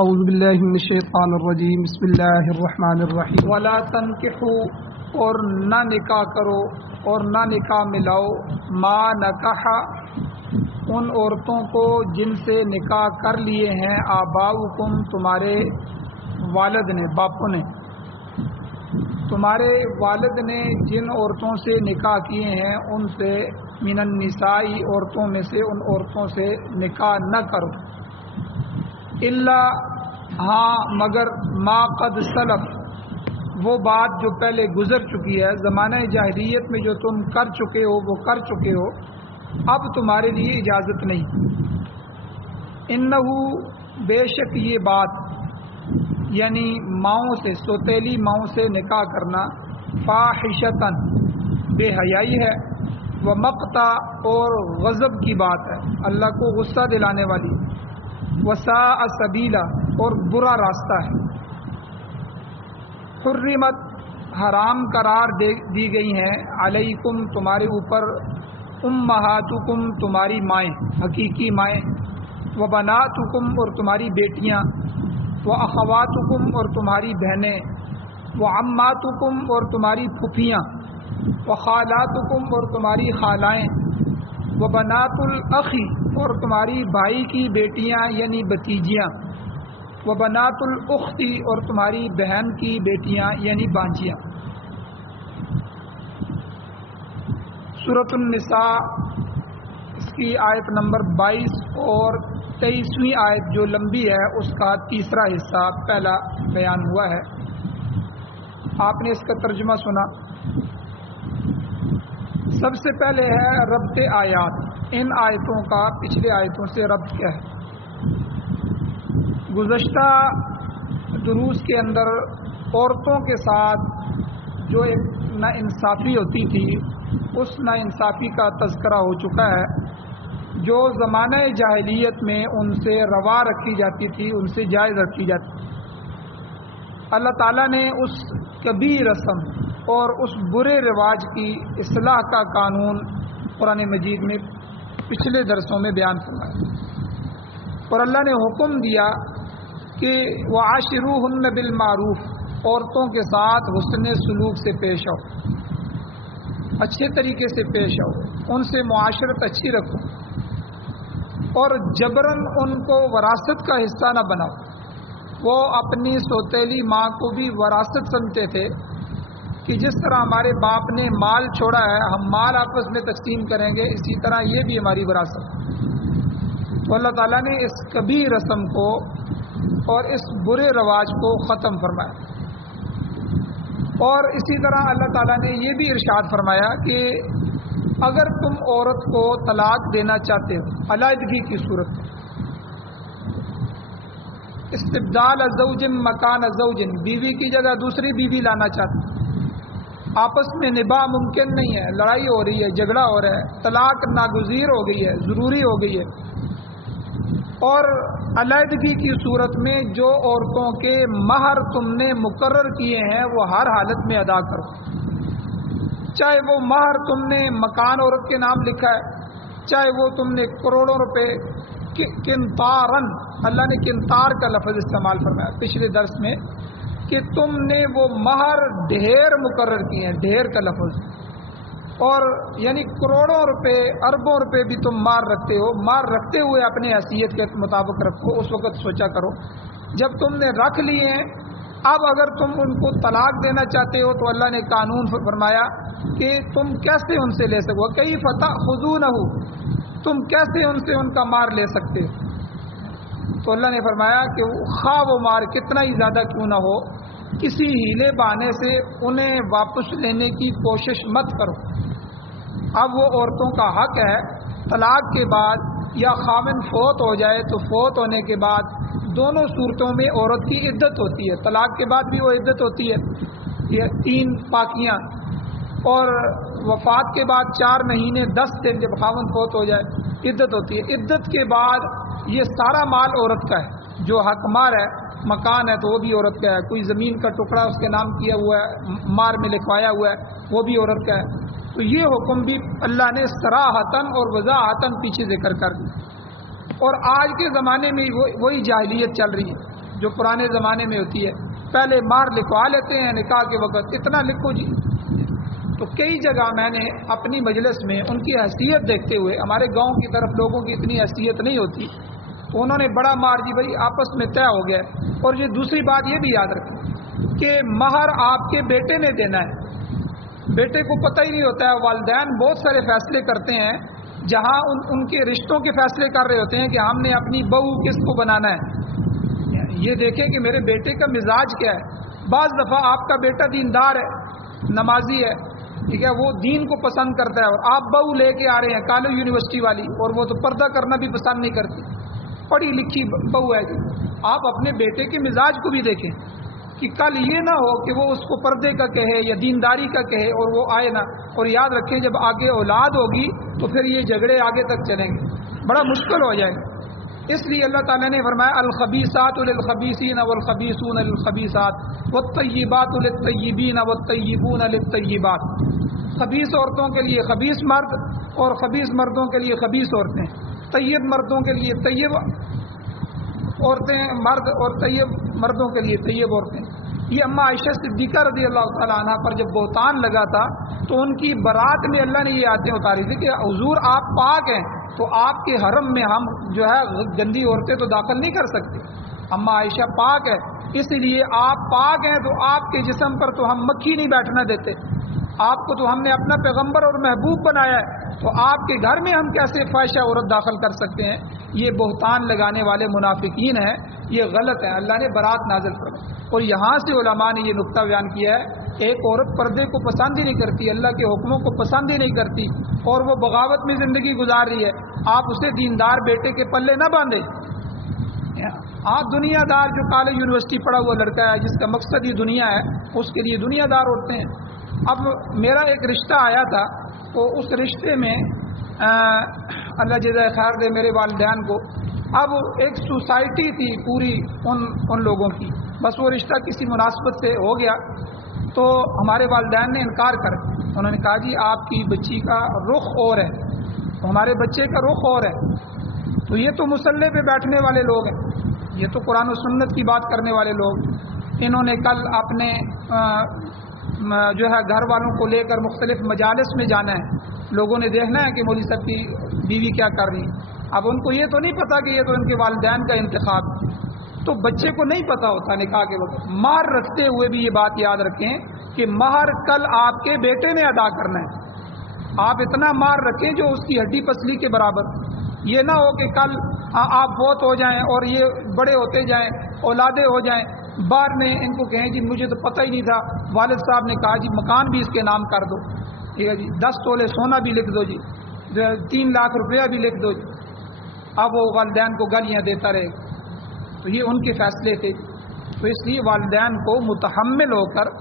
اعوذ باللہ من الشیطان الرجیم بسم اللہ الرحمن الرحیم ولا تنکحوا اور نہ نکاح کرو اور نہ نکاح ملاؤ ما نکح ان عورتوں کو جن سے نکاح کر لیے ہیں آباؤکم تمہارے والد نے باپوں نے تمہارے والد نے جن عورتوں سے نکاح کیے ہیں ان سے من النساء عورتوں میں سے ان عورتوں سے نکاح نہ کرو الا ہاں مگر ما قد سلف وہ بات جو پہلے گزر چکی ہے زمانہ جاہلیت میں جو تم کر چکے ہو وہ کر چکے ہو اب تمہارے لیے اجازت نہیں انہو بے شک یہ بات یعنی ماؤں سے سوتیلی ماؤں سے نکاح کرنا فاحشتن بے حیائی ہے وہ مقتا اور غضب کی بات ہے اللہ کو غصہ دلانے والی وساء سبیلا اور برا راستہ ہے حرمت حرام قرار دی گئی ہیں علیکم تمہارے اوپر امہاتکم تمہاری مائیں حقیقی مائیں و بناتکم اور تمہاری بیٹیاں و اخواتکم اور تمہاری بہنیں و عماتکم اور تمہاری پھپھیاں و خالاتکم اور تمہاری خالائیں و بنات الاخی اور تمہاری بھائی کی بیٹیاں یعنی بھتیجیاں و بنات الاختی اور تمہاری بہن کی بیٹیاں یعنی بانجیاں سورۃ النساء اس کی آیت نمبر 22 اور 23ویں آیت جو لمبی ہے اس کا تیسرا حصہ پہلا بیان ہوا ہے آپ نے اس کا ترجمہ سنا سب سے پہلے ہے ربط آیات ان آیتوں کا پچھلے آیتوں سے ربط کیا ہے گزشتہ دروس کے اندر عورتوں کے ساتھ جو ایک ناانصافی ہوتی تھی اس ناانصافی کا تذکرہ ہو چکا ہے جو زمانہ جاہلیت میں ان سے روا رکھی جاتی تھی ان سے جائز رکھی جاتی تھی اللہ تعالیٰ نے اس کبھی رسم اور اس برے رواج کی اصلاح کا قانون قرآن مجید میں پچھلے درسوں میں بیان فرمایا اور اللہ نے حکم دیا کہ وعاشروہن بالمعروف عورتوں کے ساتھ حسن سلوک سے پیش آؤ اچھے طریقے سے پیش آؤ ان سے معاشرت اچھی رکھو اور جبراً ان کو وراثت کا حصہ نہ بناؤ وہ اپنی سوتیلی ماں کو بھی وراثت سمجھتے تھے کہ جس طرح ہمارے باپ نے مال چھوڑا ہے ہم مال آپس میں تقسیم کریں گے اسی طرح یہ بھی ہماری وراثت تو اللہ تعالیٰ نے اس کبھی رسم کو اور اس برے رواج کو ختم فرمایا اور اسی طرح اللہ تعالیٰ نے یہ بھی ارشاد فرمایا کہ اگر تم عورت کو طلاق دینا چاہتے ہو علیحدگی کی صورت میں استبدال زوج مکان زوج بیوی کی جگہ دوسری بیوی لانا چاہتے آپس میں نباہ ممکن نہیں ہے لڑائی ہو رہی ہے جھگڑا ہو رہا ہے طلاق ناگزیر ہو گئی ہے ضروری ہو گئی ہے اور علیحدگی کی صورت میں جو عورتوں کے مہر تم نے مقرر کیے ہیں وہ ہر حالت میں ادا کرو چاہے وہ مہر تم نے مکان عورت کے نام لکھا ہے چاہے وہ تم نے کروڑوں روپے کنتارن اللہ نے کنتار کا لفظ استعمال فرمایا پچھلے درس میں کہ تم نے وہ مہر ڈھیر مقرر کیے ہیں ڈھیر کا لفظ اور یعنی کروڑوں روپے اربوں روپے بھی تم مار رکھتے ہو مار رکھتے ہوئے اپنے حیثیت کے مطابق رکھو اس وقت سوچا کرو جب تم نے رکھ لیے ہیں اب اگر تم ان کو طلاق دینا چاہتے ہو تو اللہ نے قانون فرمایا کہ تم کیسے ان سے لے سکو کئی فتح خذونہ تم کیسے ان سے ان کا مار لے سکتے ہو تو اللہ نے فرمایا کہ خواہ وہ مار کتنا ہی زیادہ کیوں نہ ہو کسی ہیلے بہانے سے انہیں واپس لینے کی کوشش مت کرو اب وہ عورتوں کا حق ہے طلاق کے بعد یا خاوند فوت ہو جائے تو فوت ہونے کے بعد دونوں صورتوں میں عورت کی عدت ہوتی ہے طلاق کے بعد بھی وہ عدت ہوتی ہے یہ 3 پاکیاں اور وفات کے بعد 4 مہینے 10 دن جب خاوند فوت ہو جائے عدت ہوتی ہے عدت کے بعد یہ سارا مال عورت کا ہے جو حق مار ہے مکان ہے تو وہ بھی عورت کا ہے کوئی زمین کا ٹکڑا اس کے نام کیا ہوا ہے مار میں لکھوایا ہوا ہے وہ بھی عورت کا ہے تو یہ حکم بھی اللہ نے صراحتاً اور وضاحتاً پیچھے ذکر کر دیا اور آج کے زمانے میں وہی جاہلیت چل رہی ہے جو پرانے زمانے میں ہوتی ہے، پہلے مہر لکھوا لیتے ہیں نکاح کے وقت، اتنا لکھو جی۔ تو کئی جگہ میں نے اپنی مجلس میں ان کی حیثیت دیکھتے ہوئے، ہمارے گاؤں کی طرف لوگوں کی اتنی حیثیت نہیں ہوتی، تو انہوں نے بڑا مار جی بھائی آپس میں طے ہو گیا۔ اور یہ دوسری بات یہ بھی یاد رکھیں کہ مہر آپ کے بیٹے نے دینا ہے، بیٹے کو پتہ ہی نہیں ہوتا ہے۔ والدین بہت سارے فیصلے کرتے ہیں جہاں ان کے رشتوں کے فیصلے کر رہے ہوتے ہیں کہ ہم نے اپنی بہو کس کو بنانا ہے، یہ دیکھیں کہ میرے بیٹے کا مزاج کیا ہے۔ بعض دفعہ آپ کا بیٹا دیندار ہے، نمازی ہے، ٹھیک ہے، وہ دین کو پسند کرتا ہے، اور آپ بہو لے کے آ رہے ہیں کالج یونیورسٹی والی، اور وہ تو پردہ کرنا بھی پسند نہیں کرتی، پڑھی لکھی بہو ہے جی۔ آپ اپنے بیٹے کے مزاج کو بھی دیکھیں کہ کل یہ نہ ہو کہ وہ اس کو پردے کا کہے یا دینداری کا کہے اور وہ آئے نہ۔ اور یاد رکھیں جب آگے اولاد ہوگی تو پھر یہ جھگڑے آگے تک چلیں گے، بڑا مشکل ہو جائے گا۔ اس لیے اللہ تعالیٰ نے فرمایا الخبیثات للخبیثین والخبیثون للخبیثات والطیبات للطیبین والطیبون للطیبات۔ خبیث عورتوں کے لیے خبیث مرد اور خبیث مردوں کے لیے خبیث عورتیں، طیب مردوں کے لیے طیب عورتیں مرد اور طیب مردوں کے لیے طیب عورتیں۔ یہ اماں عائشہ صدیقہ رضی اللہ تعالیٰ عنہ پر جب بہتان لگا تھا تو ان کی برات میں اللہ نے یہ آیتیں اتاری تھی کہ حضور آپ پاک ہیں تو آپ کے حرم میں ہم جو ہے گندی عورتیں تو داخل نہیں کر سکتے۔ اماں عائشہ پاک ہے، اس لیے آپ پاک ہیں تو آپ کے جسم پر تو ہم مکھی نہیں بیٹھنا دیتے، آپ کو تو ہم نے اپنا پیغمبر اور محبوب بنایا ہے، تو آپ کے گھر میں ہم کیسے فاحشہ عورت داخل کر سکتے ہیں؟ یہ بہتان لگانے والے منافقین ہیں، یہ غلط ہے، اللہ نے برات نازل فرمائی۔ اور یہاں سے علماء نے یہ نقطہ بیان کیا ہے، ایک عورت پردے کو پسند ہی نہیں کرتی، اللہ کے حکموں کو پسند ہی نہیں کرتی، اور وہ بغاوت میں زندگی گزار رہی ہے، آپ اسے دیندار بیٹے کے پلے نہ باندھیں۔ آپ دنیا دار جو کالج یونیورسٹی پڑھا ہوا لڑکا ہے جس کا مقصد ہی دنیا ہے، اس کے لیے دنیا دار ہوتے ہیں۔ اب میرا ایک رشتہ آیا تھا، تو اس رشتے میں اللہ جزائے خیر دے میرے والدین کو، اب ایک سوسائٹی تھی پوری ان لوگوں کی، بس وہ رشتہ کسی مناسبت سے ہو گیا، تو ہمارے والدین نے انکار کر، انہوں نے کہا جی آپ کی بچی کا رخ اور ہے، تو ہمارے بچے کا رخ اور ہے، تو یہ تو مصلی پہ بیٹھنے والے لوگ ہیں، یہ تو قرآن و سنت کی بات کرنے والے لوگ، انہوں نے کل اپنے جو ہے گھر والوں کو لے کر مختلف مجالس میں جانا ہے، لوگوں نے دیکھنا ہے کہ مولوی صاحب کی بیوی کیا کر رہی ہے۔ اب ان کو یہ تو نہیں پتا کہ یہ تو ان کے والدین کا انتخاب ہے، تو بچے کو نہیں پتا ہوتا نکاح کے وقت۔ مہر رکھتے ہوئے بھی یہ بات یاد رکھیں کہ مہر کل آپ کے بیٹے نے ادا کرنا ہے، آپ اتنا مہر رکھیں جو اس کی ہڈی پسلی کے برابر، یہ نہ ہو کہ کل آپ فوت ہو جائیں اور یہ بڑے ہوتے جائیں، اولادیں ہو جائیں، بعد میں ان کو کہیں جی مجھے تو پتہ ہی نہیں تھا، والد صاحب نے کہا جی مکان بھی اس کے نام کر دو، ٹھیک ہے جی، 10 تولے سونا بھی لکھ دو جی، 3 لاکھ روپیہ بھی لکھ دو جی، اب وہ والدین کو گالیاں دیتا رہے، تو یہ ان کے فیصلے تھے۔ تو اس لیے والدین کو متحمل ہو کر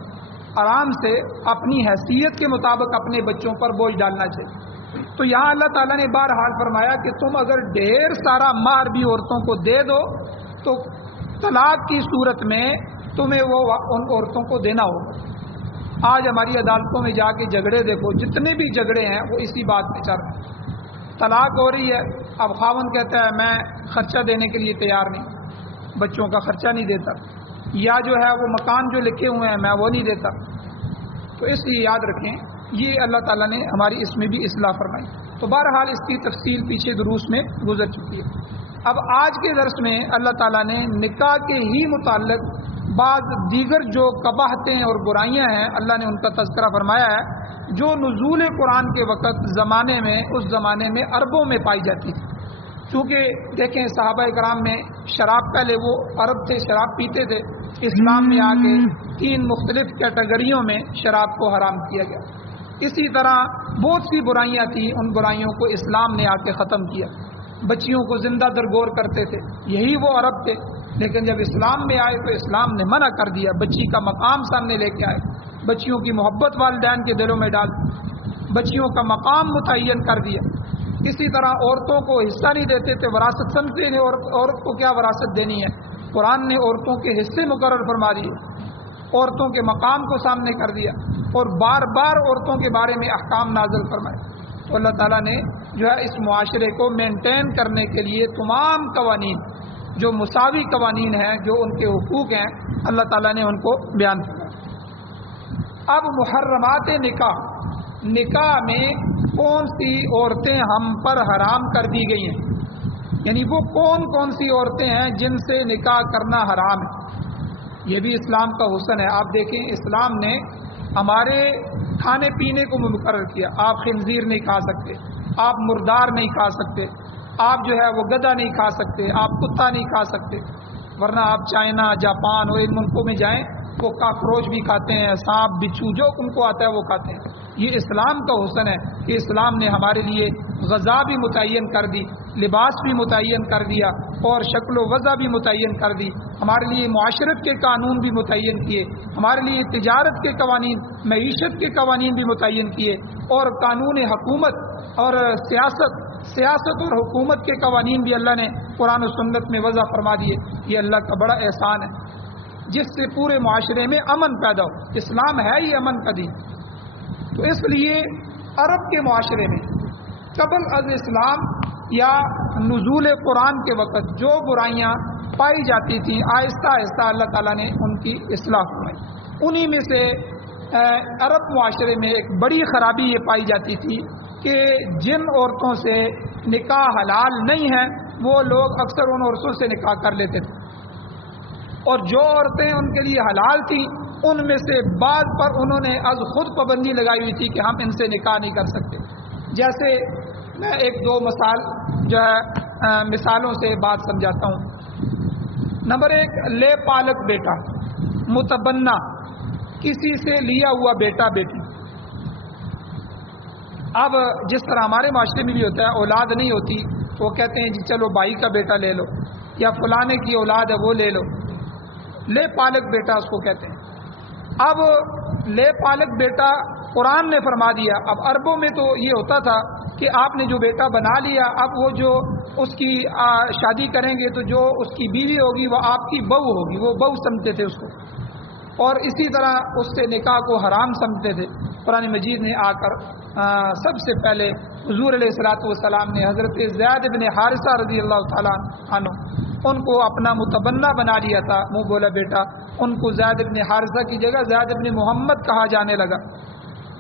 آرام سے اپنی حیثیت کے مطابق اپنے بچوں پر بوجھ ڈالنا چاہیے۔ تو یہاں اللہ تعالیٰ نے بہرحال فرمایا کہ تم اگر ڈھیر سارا مہر بھی عورتوں کو دے دو تو طلاق کی صورت میں تمہیں وہ ان عورتوں کو دینا ہوگا۔ آج ہماری عدالتوں میں جا کے جھگڑے دیکھو، جتنے بھی جھگڑے ہیں وہ اسی بات پہ چل رہے ہیں، طلاق ہو رہی ہے، اب خاوند کہتا ہے میں خرچہ دینے کے لیے تیار نہیں، بچوں کا خرچہ نہیں دیتا، یا جو ہے وہ مکان جو لکھے ہوئے ہیں میں وہ نہیں دیتا۔ تو اس لیے یاد رکھیں یہ اللہ تعالیٰ نے ہماری اس میں بھی اصلاح فرمائی۔ تو بہرحال اس کی تفصیل پیچھے دروس میں گزر چکی ہے۔ اب آج کے درس میں اللہ تعالیٰ نے نکاح کے ہی متعلق بعض دیگر جو قباحتیں اور برائیاں ہیں اللہ نے ان کا تذکرہ فرمایا ہے، جو نزول قرآن کے وقت زمانے میں اس زمانے میں عربوں میں پائی جاتی تھی۔ چونکہ دیکھیں صحابہ کرام میں شراب، پہلے وہ عرب تھے شراب پیتے تھے، اسلام میں آ کے 3 مختلف کیٹیگریوں میں شراب کو حرام کیا گیا۔ اسی طرح بہت سی برائیاں تھیں، ان برائیوں کو اسلام نے آ کے ختم کیا۔ بچیوں کو زندہ درگور کرتے تھے، یہی وہ عرب تھے، لیکن جب اسلام میں آئے تو اسلام نے منع کر دیا، بچی کا مقام سامنے لے کے آئے، بچیوں کی محبت والدین کے دلوں میں ڈال، بچیوں کا مقام متعین کر دیا۔ اسی طرح عورتوں کو حصہ نہیں دیتے تھے، وراثت سمجھتے ہیں عورت کو کیا وراثت دینی ہے، قرآن نے عورتوں کے حصے مقرر فرما دیے، عورتوں کے مقام کو سامنے کر دیا، اور بار بار عورتوں کے بارے میں احکام نازل فرمائے۔ تو اللہ تعالیٰ نے جو ہے اس معاشرے کو مینٹین کرنے کے لیے تمام قوانین جو مساوی قوانین ہیں، جو ان کے حقوق ہیں، اللہ تعالیٰ نے ان کو بیان کیا۔ اب محرمات نکاح، نکاح میں کون سی عورتیں ہم پر حرام کر دی گئی ہیں، یعنی وہ کون کون سی عورتیں ہیں جن سے نکاح کرنا حرام ہے۔ یہ بھی اسلام کا حسن ہے۔ آپ دیکھیں اسلام نے ہمارے کھانے پینے کو مقرر کیا۔ آپ خنزیر نہیں کھا سکتے، آپ مردار نہیں کھا سکتے، آپ جو ہے وہ گدھا نہیں کھا سکتے، آپ کتا نہیں کھا سکتے، ورنہ آپ چائنا، جاپان اور ان ملکوں میں جائیں وہ کاکروچ بھی کھاتے ہیں، سانپ بچھو جو ان کو آتا ہے وہ کھاتے ہیں۔ یہ اسلام کا حسن ہے کہ اسلام نے ہمارے لیے غذا بھی متعین کر دی، لباس بھی متعین کر دیا اور شکل و وضع بھی متعین کر دی، ہمارے لیے معاشرت کے قانون بھی متعین کیے، ہمارے لیے تجارت کے قوانین، معیشت کے قوانین بھی متعین کیے، اور قانون حکومت اور سیاست اور حکومت کے قوانین بھی اللہ نے قرآن و سنت میں وضع فرما دیے۔ یہ اللہ کا بڑا احسان ہے جس سے پورے معاشرے میں امن پیدا ہو۔ اسلام ہے ہی امن کا دین۔ تو اس لیے عرب کے معاشرے میں قبل از اسلام یا نزول قرآن کے وقت جو برائیاں پائی جاتی تھیں، آہستہ آہستہ اللہ تعالیٰ نے ان کی اصلاح فرمائی۔ انہی میں سے عرب معاشرے میں ایک بڑی خرابی یہ پائی جاتی تھی کہ جن عورتوں سے نکاح حلال نہیں ہے وہ لوگ اکثر ان عورتوں سے نکاح کر لیتے تھے، اور جو عورتیں ان کے لیے حلال تھیں ان میں سے بعض پر انہوں نے از خود پابندی لگائی ہوئی تھی کہ ہم ان سے نکاح نہیں کر سکتے۔ جیسے میں ایک دو مثالوں سے بات سمجھاتا ہوں۔ نمبر ایک، لے پالک بیٹا، متبنہ، کسی سے لیا ہوا بیٹا بیٹی۔ اب جس طرح ہمارے معاشرے میں بھی ہوتا ہے، اولاد نہیں ہوتی تو وہ کہتے ہیں جی چلو بھائی کا بیٹا لے لو، یا فلانے کی اولاد ہے وہ لے لو، لے پالک بیٹا اس کو کہتے ہیں۔ اب لے پالک بیٹا قرآن نے فرما دیا۔ اب عربوں میں تو یہ ہوتا تھا کہ آپ نے جو بیٹا بنا لیا، اب وہ جو اس کی شادی کریں گے تو جو اس کی بیوی ہوگی وہ آپ کی بہو ہوگی، وہ بہو سمجھتے تھے اس کو، اور اسی طرح اس سے نکاح کو حرام سمجھتے تھے۔ قرآن مجید نے آ کر سب سے پہلے حضور علیہ الصلوۃ والسلام نے حضرت زید بن حارثہ رضی اللہ تعالیٰ عنہ ان کو اپنا متبنہ بنا لیا تھا، منہ بولا بیٹا، ان کو زید بن حارثہ کی جگہ زید بن محمد کہا جانے لگا،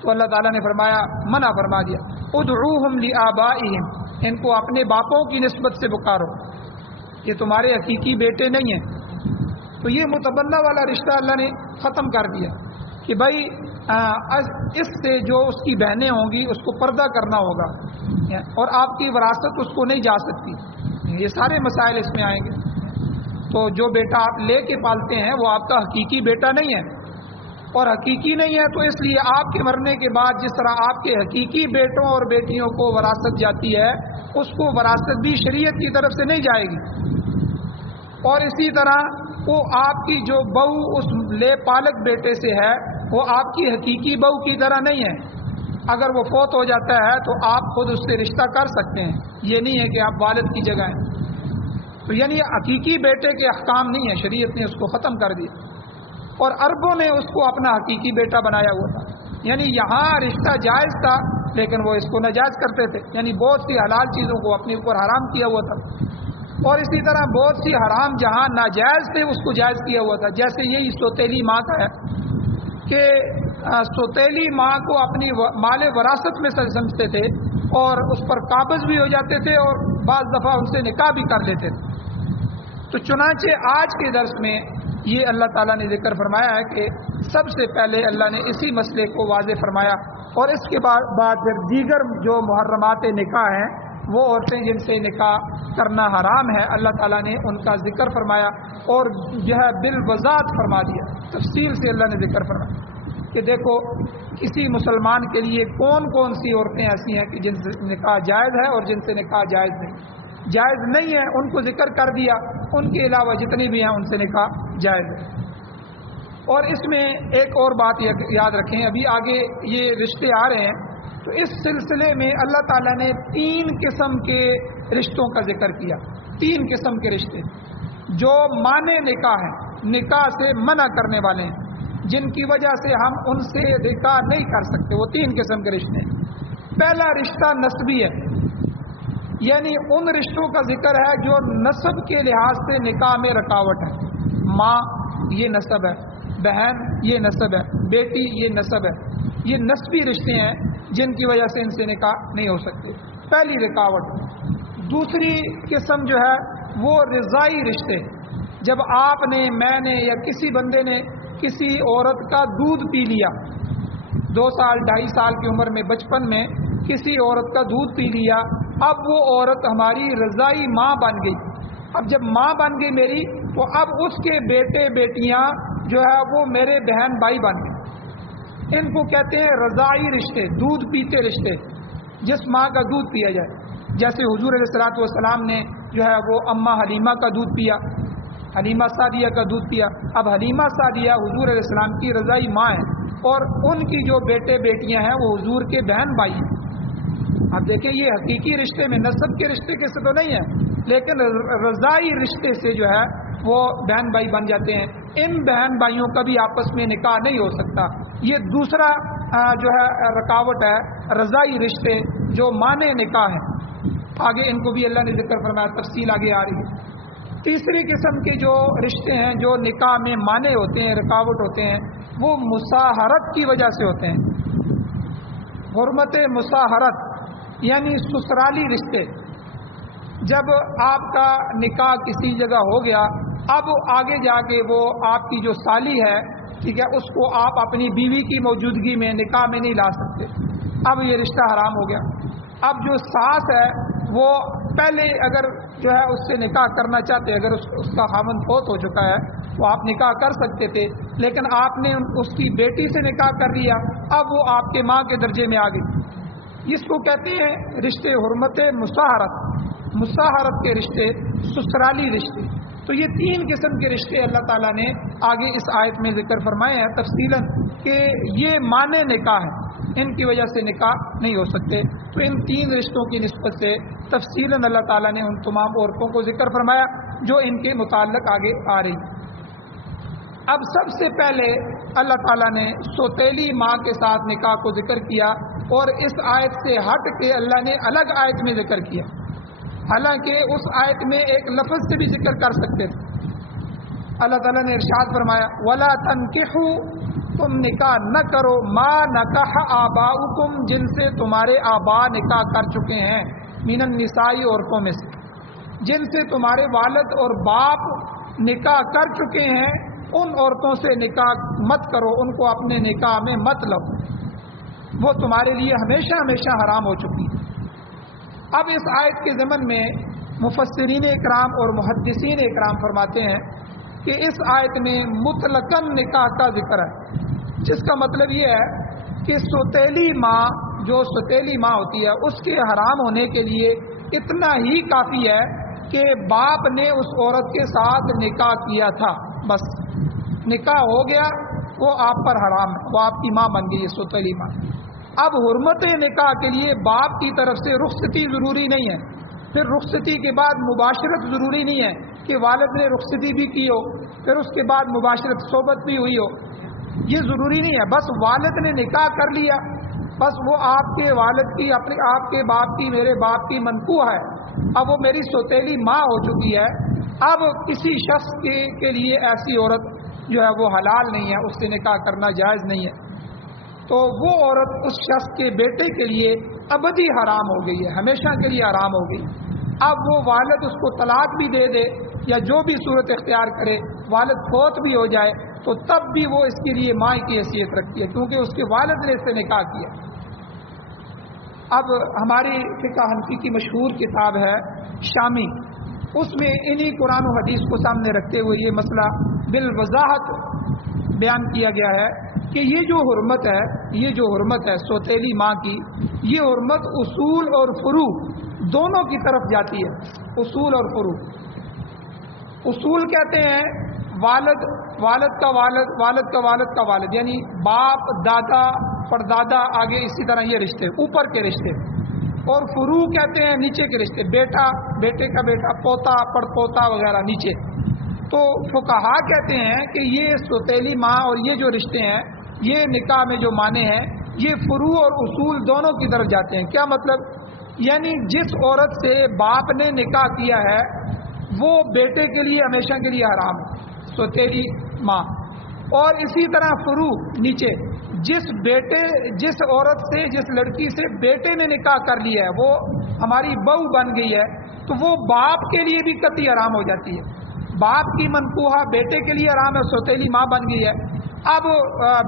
تو اللہ تعالیٰ نے فرمایا، منع فرما دیا، ادعوہم لآبائہم، ان کو اپنے باپوں کی نسبت سے پکارو، یہ تمہارے حقیقی بیٹے نہیں ہیں۔ تو یہ متبنہ والا رشتہ اللہ نے ختم کر دیا کہ بھائی اس سے جو اس کی بہنیں ہوں گی اس کو پردہ کرنا ہوگا، اور آپ کی وراثت اس کو نہیں جا سکتی۔ یہ سارے مسائل اس میں آئیں گے۔ تو جو بیٹا آپ لے کے پالتے ہیں وہ آپ کا حقیقی بیٹا نہیں ہے، اور حقیقی نہیں ہے تو اس لیے آپ کے مرنے کے بعد جس طرح آپ کے حقیقی بیٹوں اور بیٹیوں کو وراثت جاتی ہے، اس کو وراثت بھی شریعت کی طرف سے نہیں جائے گی، اور اسی طرح وہ آپ کی جو بہو اس لے پالک بیٹے سے ہے وہ آپ کی حقیقی بہو کی طرح نہیں ہے۔ اگر وہ فوت ہو جاتا ہے تو آپ خود اس سے رشتہ کر سکتے ہیں، یہ نہیں ہے کہ آپ والد کی جگہ ہیں۔ تو یعنی حقیقی بیٹے کے احکام نہیں ہے، شریعت نے اس کو ختم کر دیا، اور عربوں نے اس کو اپنا حقیقی بیٹا بنایا ہوا تھا۔ یعنی یہاں رشتہ جائز تھا لیکن وہ اس کو ناجائز کرتے تھے، یعنی بہت سی حلال چیزوں کو اپنے اوپر حرام کیا ہوا تھا، اور اسی طرح بہت سی حرام جہاں ناجائز تھے اس کو جائز کیا ہوا تھا۔ جیسے یہی سوتیلی ماں کا ہے کہ سوتیلی ماں کو اپنی مال وراثت میں سمجھتے تھے اور اس پر قابض بھی ہو جاتے تھے، اور بعض دفعہ ان سے نکاح بھی کر لیتے تھے۔ تو چنانچہ آج کے درس میں یہ اللہ تعالیٰ نے ذکر فرمایا ہے کہ سب سے پہلے اللہ نے اسی مسئلے کو واضح فرمایا، اور اس کے بعد پھر دیگر جو محرمات نکاح ہیں، وہ عورتیں جن سے نکاح کرنا حرام ہے، اللہ تعالیٰ نے ان کا ذکر فرمایا، اور جو ہے بالوضاحت فرما دیا، تفصیل سے اللہ نے ذکر فرمایا کہ دیکھو کسی مسلمان کے لیے کون کون سی عورتیں ایسی ہیں کہ جن سے نکاح جائز ہے اور جن سے نکاح جائز نہیں ہے، ان کو ذکر کر دیا، ان کے علاوہ جتنی بھی ہیں ان سے نکاح جائز ہے۔ اور اس میں ایک اور بات یاد رکھیں، ابھی آگے یہ رشتے آ رہے ہیں تو اس سلسلے میں اللہ تعالیٰ نے 3 قسم کے رشتوں کا ذکر کیا، 3 قسم کے رشتے جو مانع نکاح ہیں، نکاح سے منع کرنے والے ہیں، جن کی وجہ سے ہم ان سے نکاح نہیں کر سکتے، وہ 3 قسم کے رشتے ہیں۔ پہلا رشتہ نسبی ہے، یعنی ان رشتوں کا ذکر ہے جو نسب کے لحاظ سے نکاح میں رکاوٹ ہے. ماں یہ نسب ہے، بہن یہ نسب ہے، بیٹی یہ نسب ہے. یہ نسبی رشتے ہیں جن کی وجہ سے ان سے نکاح نہیں ہو سکتے. پہلی رکاوٹ. دوسری قسم جو ہے وہ رضائی رشتے. جب آپ نے، میں نے یا کسی بندے نے کسی عورت کا دودھ پی لیا، 2 سال 2.5 سال کی عمر میں، بچپن میں کسی عورت کا دودھ پی لیا، اب وہ عورت ہماری رضائی ماں بن گئی. اب جب ماں بن گئی میری، تو اب اس کے بیٹے بیٹیاں جو ہے وہ میرے بہن بھائی بن گئے. ان کو کہتے ہیں رضائی رشتے، دودھ پیتے رشتے، جس ماں کا دودھ پیا جائے. جیسے حضور علیہ الصلوۃ والسلام نے جو ہے وہ اماں حلیمہ کا دودھ پیا، حلیمہ سعدیہ کا دودھ پیا. اب حلیمہ سعدیہ حضور علیہ السلام کی رضائی ماں ہیں، اور ان کی جو بیٹے بیٹیاں ہیں وہ حضور کے بہن بھائی ہیں. اب دیکھیں یہ حقیقی رشتے میں، نسب کے رشتے کے سے تو نہیں ہے، لیکن رضائی رشتے سے جو ہے وہ بہن بھائی بن جاتے ہیں. ان بہن بھائیوں کا بھی آپس میں نکاح نہیں ہو سکتا. یہ دوسرا جو ہے رکاوٹ ہے، رضائی رشتے جو مانے نکاح ہیں. آگے ان کو بھی اللہ نے ذکر فرمایا، تفصیل آگے آ رہی ہے. تیسری قسم کے جو رشتے ہیں جو نکاح میں مانے ہوتے ہیں، رکاوٹ ہوتے ہیں، وہ مصاہرت کی وجہ سے ہوتے ہیں. حرمت مصاہرت یعنی سسرالی رشتے. جب آپ کا نکاح کسی جگہ ہو گیا، اب آگے جا کے وہ آپ کی جو سالی ہے، ٹھیک ہے، اس کو آپ اپنی بیوی کی موجودگی میں نکاح میں نہیں لا سکتے. اب یہ رشتہ حرام ہو گیا. اب جو ساس ہے وہ پہلے اگر جو ہے اس سے نکاح کرنا چاہتے، اگر اس کا خاوند فوت ہو چکا ہے تو آپ نکاح کر سکتے تھے، لیکن آپ نے اس کی بیٹی سے نکاح کر لیا، اب وہ آپ کے ماں کے درجے میں آ گئی. اس کو کہتے ہیں رشتے حرمت مصاہرت. مصاہرت کے رشتے، سسرالی رشتے. تو یہ 3 قسم کے رشتے اللہ تعالیٰ نے آگے اس آیت میں ذکر فرمائے ہیں تفصیلاً کہ یہ مانے نکاح ہے، ان کی وجہ سے نکاح نہیں ہو سکتے. تو ان 3 رشتوں کی نسبت سے تفصیلاً اللہ تعالیٰ نے ان تمام عورتوں کو ذکر فرمایا جو ان کے متعلق آگے آ رہی. اب سب سے پہلے اللہ تعالیٰ نے سوتیلی ماں کے ساتھ نکاح کو ذکر کیا، اور اس آیت سے ہٹ کے اللہ نے الگ آیت میں ذکر کیا. حالانکہ اس آیت میں ایک لفظ سے بھی ذکر کر سکتے تھے. اللہ تعالیٰ نے ارشاد فرمایا وَلَا تَنْكِحُوا، تم نکاح نہ کرو، ما نکح آباؤکم، جن سے تمہارے آبا نکاح کر چکے ہیں، من النساء، عورتوں میں سے، جن سے تمہارے والد اور باپ نکاح کر چکے ہیں، ان عورتوں سے نکاح مت کرو، ان کو اپنے نکاح میں مت لو، وہ تمہارے لیے ہمیشہ ہمیشہ حرام ہو چکی. اب اس آیت کے ضمن میں مفسرین اکرام اور محدثین اکرام فرماتے ہیں کہ اس آیت میں مطلقاً نکاح کا ذکر ہے، جس کا مطلب یہ ہے کہ سوتیلی ماں، جو سوتیلی ماں ہوتی ہے، اس کے حرام ہونے کے لیے اتنا ہی کافی ہے کہ باپ نے اس عورت کے ساتھ نکاح کیا تھا، بس نکاح ہو گیا، وہ آپ پر حرام ہے، وہ آپ کی ماں بن گئی ہے سوتیلی ماں. اب حرمت نکاح کے لیے باپ کی طرف سے رخصتی ضروری نہیں ہے، پھر رخصتی کے بعد مباشرت ضروری نہیں ہے کہ والد نے رخصتی بھی کی ہو، پھر اس کے بعد مباشرت صحبت بھی ہوئی ہو، یہ ضروری نہیں ہے. بس والد نے نکاح کر لیا، بس وہ آپ کے والد کی، اپنے آپ کے باپ کی، میرے باپ کی منقوح ہے، اب وہ میری سوتیلی ماں ہو چکی ہے. اب کسی شخص کے لیے ایسی عورت جو ہے وہ حلال نہیں ہے، اس سے نکاح کرنا جائز نہیں ہے. تو وہ عورت اس شخص کے بیٹے کے لیے ابدی حرام ہو گئی ہے، ہمیشہ کے لیے حرام ہو گئی. اب وہ والد اس کو طلاق بھی دے دے یا جو بھی صورت اختیار کرے، والد فوت بھی ہو جائے، تو تب بھی وہ اس کے لیے ماں کی حیثیت رکھتی ہے، کیونکہ اس کے والد نے اس سے نکاح کیا. اب ہماری فقہ حنفی کی مشہور کتاب ہے شامی، اس میں انہی قرآن و حدیث کو سامنے رکھتے ہوئے یہ مسئلہ بالوضاحت بیان کیا گیا ہے کہ یہ جو حرمت ہے سوتیلی ماں کی، یہ حرمت اصول اور فروع دونوں کی طرف جاتی ہے. اصول اور فروع. اصول کہتے ہیں والد کا والد کا والد، یعنی باپ، دادا، پردادا، آگے اسی طرح یہ رشتے اوپر کے رشتے. اور فروع کہتے ہیں نیچے کے رشتے، بیٹا، بیٹے کا بیٹا، پوتا، پڑپوتا وغیرہ نیچے. تو فقہا کہتے ہیں کہ یہ سوتیلی ماں اور یہ جو رشتے ہیں، یہ نکاح میں جو مانے ہیں، یہ فروع اور اصول دونوں کی طرف جاتے ہیں. کیا مطلب یعنی جس عورت سے باپ نے نکاح کیا ہے وہ بیٹے کے لیے ہمیشہ کے لیے حرام ہے، سوتیلی ماں. اور اسی طرح فروع نیچے جس عورت سے جس لڑکی سے بیٹے نے نکاح کر لیا ہے وہ ہماری بہو بن گئی ہے تو وہ باپ کے لیے بھی قطعی حرام ہو جاتی ہے. باپ کی منکوحہ بیٹے کے لیے حرام ہے، سوتیلی ماں بن گئی ہے. اب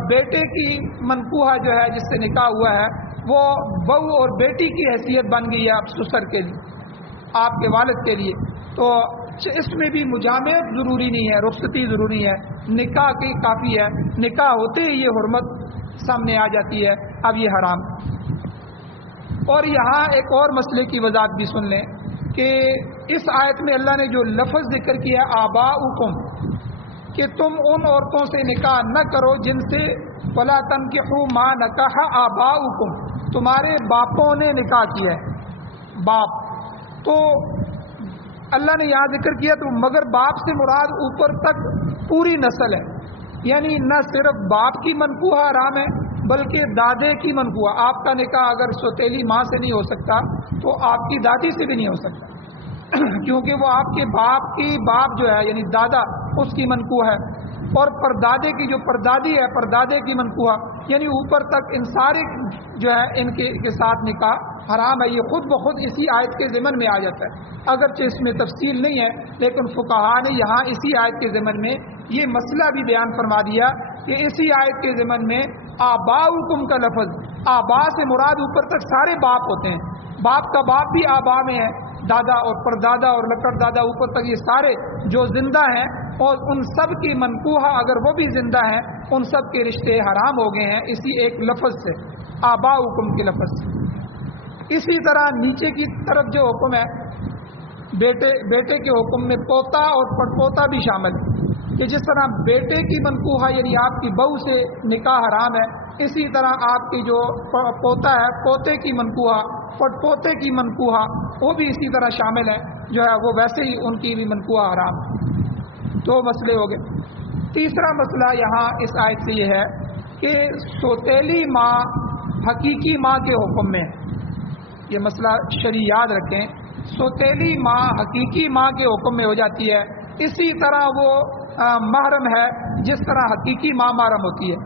بیٹے کی منکوحہ جو ہے جس سے نکاح ہوا ہے وہ بہو اور بیٹی کی حیثیت بن گئی ہے اب سسر کے لیے، آپ کے والد کے لیے. تو اس میں بھی مجامعت ضروری نہیں ہے، رخصتی ضروری ہے، نکاح کی کافی ہے. نکاح ہوتے ہی یہ حرمت سامنے آ جاتی ہے، اب یہ حرام. اور یہاں ایک اور مسئلے کی وضاحت بھی سن لیں کہ اس آیت میں اللہ نے جو لفظ ذکر کیا ہے آباؤکم، کہ تم ان عورتوں سے نکاح نہ کرو جن سے ولا تنکحوا ما نکح آباؤکم، تمہارے باپوں نے نکاح کیا ہے، باپ. تو اللہ نے یہاں ذکر کیا تو مگر باپ سے مراد اوپر تک پوری نسل ہے، یعنی نہ صرف باپ کی منکوحہ حرام ہے بلکہ دادے کی منکوحہ. آپ کا نکاح اگر سوتیلی ماں سے نہیں ہو سکتا تو آپ کی دادی سے بھی نہیں ہو سکتا کیونکہ وہ آپ کے باپ جو ہے یعنی دادا اس کی منکوحہ ہے. اور پردادے کی جو پردادی ہے پردادے کی منکوحہ، یعنی اوپر تک ان سارے جو ہے ان کے ساتھ نکاح حرام ہے. یہ خود بخود اسی آیت کے ضمن میں آ جاتا ہے، اگرچہ اس میں تفصیل نہیں ہے لیکن فقہاء نے یہاں اسی آیت کے ضمن میں یہ مسئلہ بھی بیان فرما دیا کہ اسی آیت کے ضمن میں آباؤکم کا لفظ، آبا سے مراد اوپر تک سارے باپ ہوتے ہیں. باپ کا باپ بھی آبا میں ہے، دادا اور پردادا اور لکڑ دادا اوپر تک یہ سارے جو زندہ ہیں اور ان سب کی منکوحہ اگر وہ بھی زندہ ہیں ان سب کے رشتے حرام ہو گئے ہیں اسی ایک لفظ سے، آباؤکم کے لفظ سے. اسی طرح نیچے کی طرف جو حکم ہے بیٹے کے حکم میں پوتا اور پڑپوتا بھی شامل ہے کہ جس طرح بیٹے کی منکوحہ یعنی آپ کی بہو سے نکاح حرام ہے، اسی طرح آپ کی جو پوتا ہے پوتے کی منکوحہ پڑپوتے کی منکوحہ وہ بھی اسی طرح شامل ہے جو ہے وہ ویسے ہی ان کی بھی منکوحہ حرام ہے. دو مسئلے ہو گئے. تیسرا مسئلہ یہاں اس آیت سے یہ ہے کہ سوتیلی ماں حقیقی ماں کے حکم میں ہے. یہ مسئلہ شرعی یاد رکھیں، سوتیلی ماں حقیقی ماں کے حکم میں ہو جاتی ہے. اسی طرح وہ محرم ہے جس طرح حقیقی ماں محرم ہوتی ہے.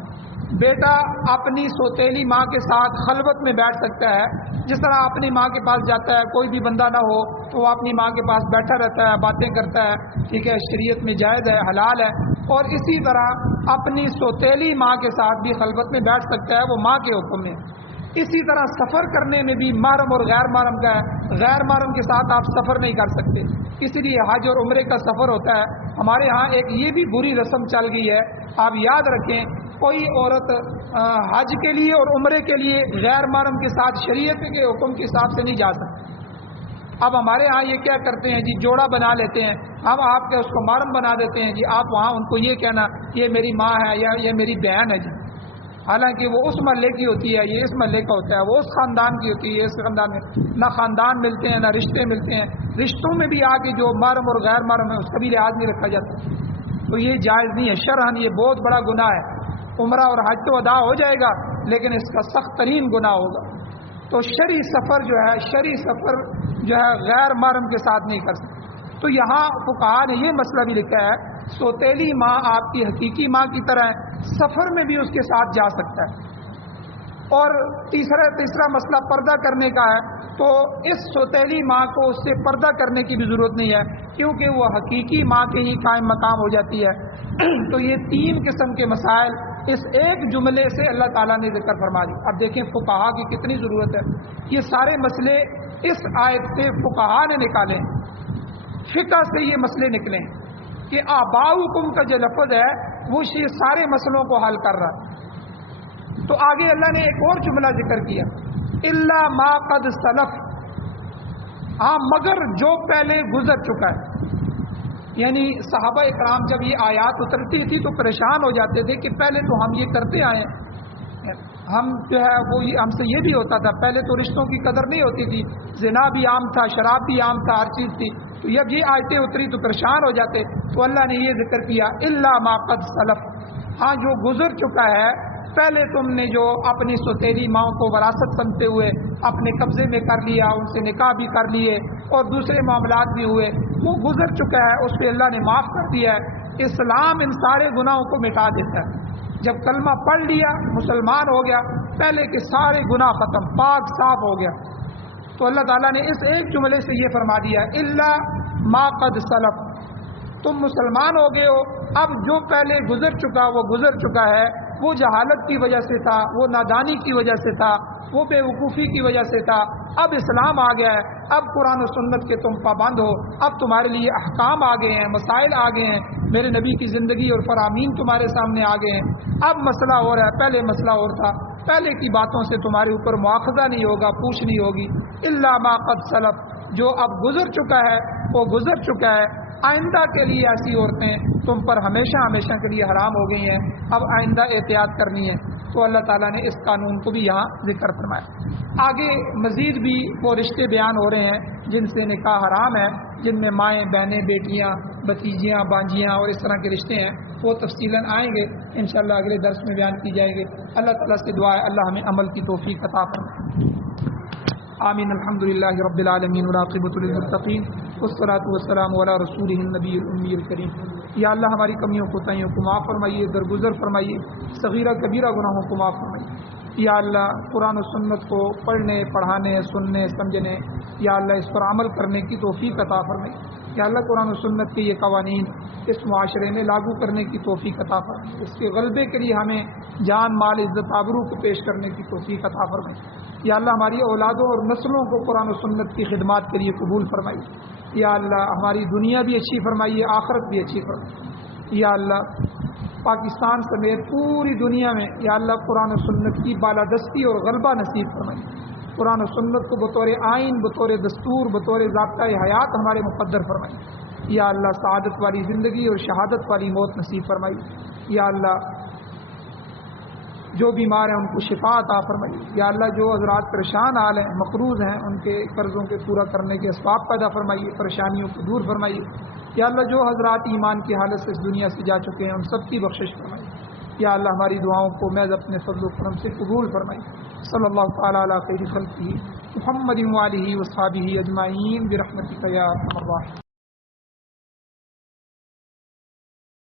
بیٹا اپنی سوتیلی ماں کے ساتھ خلوت میں بیٹھ سکتا ہے، جس طرح اپنی ماں کے پاس جاتا ہے، کوئی بھی بندہ نہ ہو تو وہ اپنی ماں کے پاس بیٹھا رہتا ہے، باتیں کرتا ہے، ٹھیک ہے، شریعت میں جائز ہے، حلال ہے. اور اسی طرح اپنی سوتیلی ماں کے ساتھ بھی خلوت میں بیٹھ سکتا ہے، وہ ماں کے حکم میں. اسی طرح سفر کرنے میں بھی محرم اور غیر محرم کا ہے، غیر محرم کے ساتھ آپ سفر نہیں کر سکتے، اسی لیے حج اور عمرے کا سفر ہوتا ہے. ہمارے ہاں ایک یہ بھی بری رسم چل گئی ہے، آپ یاد رکھیں، کوئی عورت حج کے لیے اور عمرے کے لیے غیر محرم کے ساتھ شریعت کے حکم کے حساب سے نہیں جا سکتی. اب ہمارے ہاں یہ کیا کرتے ہیں جی، جوڑا بنا لیتے ہیں، ہم آپ کے اس کو محرم بنا دیتے ہیں جی، آپ وہاں ان کو یہ کہنا یہ میری ماں ہے یا یہ میری بہن ہے جی، حالانکہ وہ اس محلے کی ہوتی ہے، یہ اس محلے کا ہوتا ہے، وہ اس خاندان کی ہوتی ہے، اس خاندان میں نہ خاندان ملتے ہیں نہ رشتے ملتے ہیں. رشتوں میں بھی آگے جو محرم اور غیر محرم ہے اس کا بھی لحاظ نہیں رکھا جاتا، تو یہ جائز نہیں ہے شرعاً، یہ بہت بڑا گناہ ہے. عمرہ اور حج تو ادا ہو جائے گا لیکن اس کا سخت ترین گناہ ہوگا. تو شرعی سفر جو ہے غیر محرم کے ساتھ نہیں کر سکتے. تو یہاں فقہاء نے یہ مسئلہ بھی لکھا ہے، سوتیلی ماں آپ کی حقیقی ماں کی طرح ہے، سفر میں بھی اس کے ساتھ جا سکتا ہے. اور تیسرا مسئلہ پردہ کرنے کا ہے، تو اس سوتیلی ماں کو اس سے پردہ کرنے کی بھی ضرورت نہیں ہے کیونکہ وہ حقیقی ماں کے ہی قائم مقام ہو جاتی ہے. تو یہ تین قسم کے مسائل اس ایک جملے سے اللہ تعالیٰ نے ذکر فرما دی. اب دیکھیں فقہاء کی کتنی ضرورت ہے، یہ سارے مسئلے اس آیت سے فقہاء نے نکالے، فقہ سے یہ مسئلے نکلے کہ آباؤکم کا جو لفظ ہے وہ یہ سارے مسئلوں کو حل کر رہا ہے. تو آگے اللہ نے ایک اور جملہ ذکر کیا، الا ما قد سلف، ہاں مگر جو پہلے گزر چکا ہے. یعنی صحابہ اکرام جب یہ آیات اترتی تھی تو پریشان ہو جاتے تھے کہ پہلے تو ہم یہ کرتے آئے ہیں، ہم جو ہے وہ ہم سے یہ بھی ہوتا تھا، پہلے تو رشتوں کی قدر نہیں ہوتی تھی، زنا بھی عام تھا، شراب بھی عام تھا، ہر چیز تھی. تو جب یہ آیتیں اتری تو پریشان ہو جاتے. تو اللہ نے یہ ذکر کیا الا ما قد سلف، ہاں جو گزر چکا ہے، پہلے تم نے جو اپنی سوتیلی ماں کو وراثت سمجھتے ہوئے اپنے قبضے میں کر لیا، ان سے نکاح بھی کر لیے اور دوسرے معاملات بھی ہوئے، وہ گزر چکا ہے، اس پہ اللہ نے معاف کر دیا ہے۔ اسلام ان سارے گناہوں کو مٹا دیتا ہے۔ جب کلمہ پڑھ لیا، مسلمان ہو گیا، پہلے کے سارے گناہ ختم، پاک صاف ہو گیا۔ تو اللہ تعالیٰ نے اس ایک جملے سے یہ فرما دیا الا ما قد سلف، تم مسلمان ہو گئے ہو، اب جو پہلے گزر چکا وہ گزر چکا ہے، وہ جہالت کی وجہ سے تھا، وہ نادانی کی وجہ سے تھا، وہ بے وقوفی کی وجہ سے تھا، اب اسلام آ گیا ہے، اب قرآن و سنت کے تم پابند ہو، اب تمہارے لیے احکام آ گئے ہیں، مسائل آ گئے ہیں، میرے نبی کی زندگی اور فرامین تمہارے سامنے آ گئے ہیں، اب مسئلہ ہو رہا ہے، پہلے مسئلہ اور تھا، پہلے کی باتوں سے تمہارے اوپر مواخذہ نہیں ہوگا، پوچھ نہیں ہوگی، الا ما قد سلف، جو اب گزر چکا ہے وہ گزر چکا ہے، آئندہ کے لیے ایسی عورتیں تم پر ہمیشہ ہمیشہ کے لیے حرام ہو گئی ہیں، اب آئندہ احتیاط کرنی ہے۔ تو اللہ تعالیٰ نے اس قانون کو بھی یہاں ذکر فرمایا۔ آگے مزید بھی وہ رشتے بیان ہو رہے ہیں جن سے نکاح حرام ہے، جن میں مائیں، بہنیں، بیٹیاں، بھتیجیاں، بانجیاں اور اس طرح کے رشتے ہیں، وہ تفصیلاً آئیں گے انشاءاللہ، اگلے درس میں بیان کی جائیں گے۔ اللہ تعالیٰ سے دعا ہے اللہ ہمیں عمل کی توفیق عطا فرمائے۔ آمین۔ الحمدللہ رب العالمین والعاقبۃ للمتقین والصلاۃ والسلام علی رسولہ النبی الامی الکریم۔ یا اللہ ہماری کمیوں کوتاہیوں کو معاف فرمائیے، درگزر فرمائیے، صغیرہ کبیرہ گناہوں کو معاف فرمائیے۔ یا اللہ قرآن و سنت کو پڑھنے، پڑھانے، سننے، سمجھنے، یا اللہ اس پر عمل کرنے کی توفیق عطا فرمائیے۔ یا اللہ قرآن و سنت کے یہ قوانین اس معاشرے میں لاگو کرنے کی توفیق عطا فرمائیے، اس کے غلبے کے لیے ہمیں جان، مال، عزت، آبرو کو پیش کرنے کی توفیق عطا فرمائیے۔ یا اللہ ہماری اولادوں اور نسلوں کو قرآن و سنت کی خدمات کے لیے قبول فرمائیے۔ یا اللہ ہماری دنیا بھی اچھی فرمائیے، آخرت بھی اچھی فرمائیے۔ یا اللہ پاکستان سمیت پوری دنیا میں یا اللہ قرآن و سنت کی بالادستی اور غلبہ نصیب فرمائیے۔ قرآن و سنت کو بطور آئین، بطور دستور، بطور ضابطۂ حیات ہمارے مقدر فرمائیے۔ یا اللہ سعادت والی زندگی اور شہادت والی موت نصیب فرمائیے۔ یا اللہ جو بیمار ہیں ان کو شفا عطا فرمائیے۔ یا اللہ جو حضرات پریشان حال ہیں، مقروض ہیں، ان کے قرضوں کے پورا کرنے کے اسباب پیدا فرمائیے، پریشانیوں کو دور فرمائیے۔ یا اللہ جو حضرات ایمان کی حالت سے اس دنیا سے جا چکے ہیں ان سب کی بخشش فرمائیے۔ یا اللہ ہماری دعاؤں کو محض اپنے فضل و کرم سے قبول فرمائیے۔ صلی اللہ تعالی علی خیر خلقہ محمد و آلہ و صحبہ اجمعین برحمتک یا ارحم الراحمین۔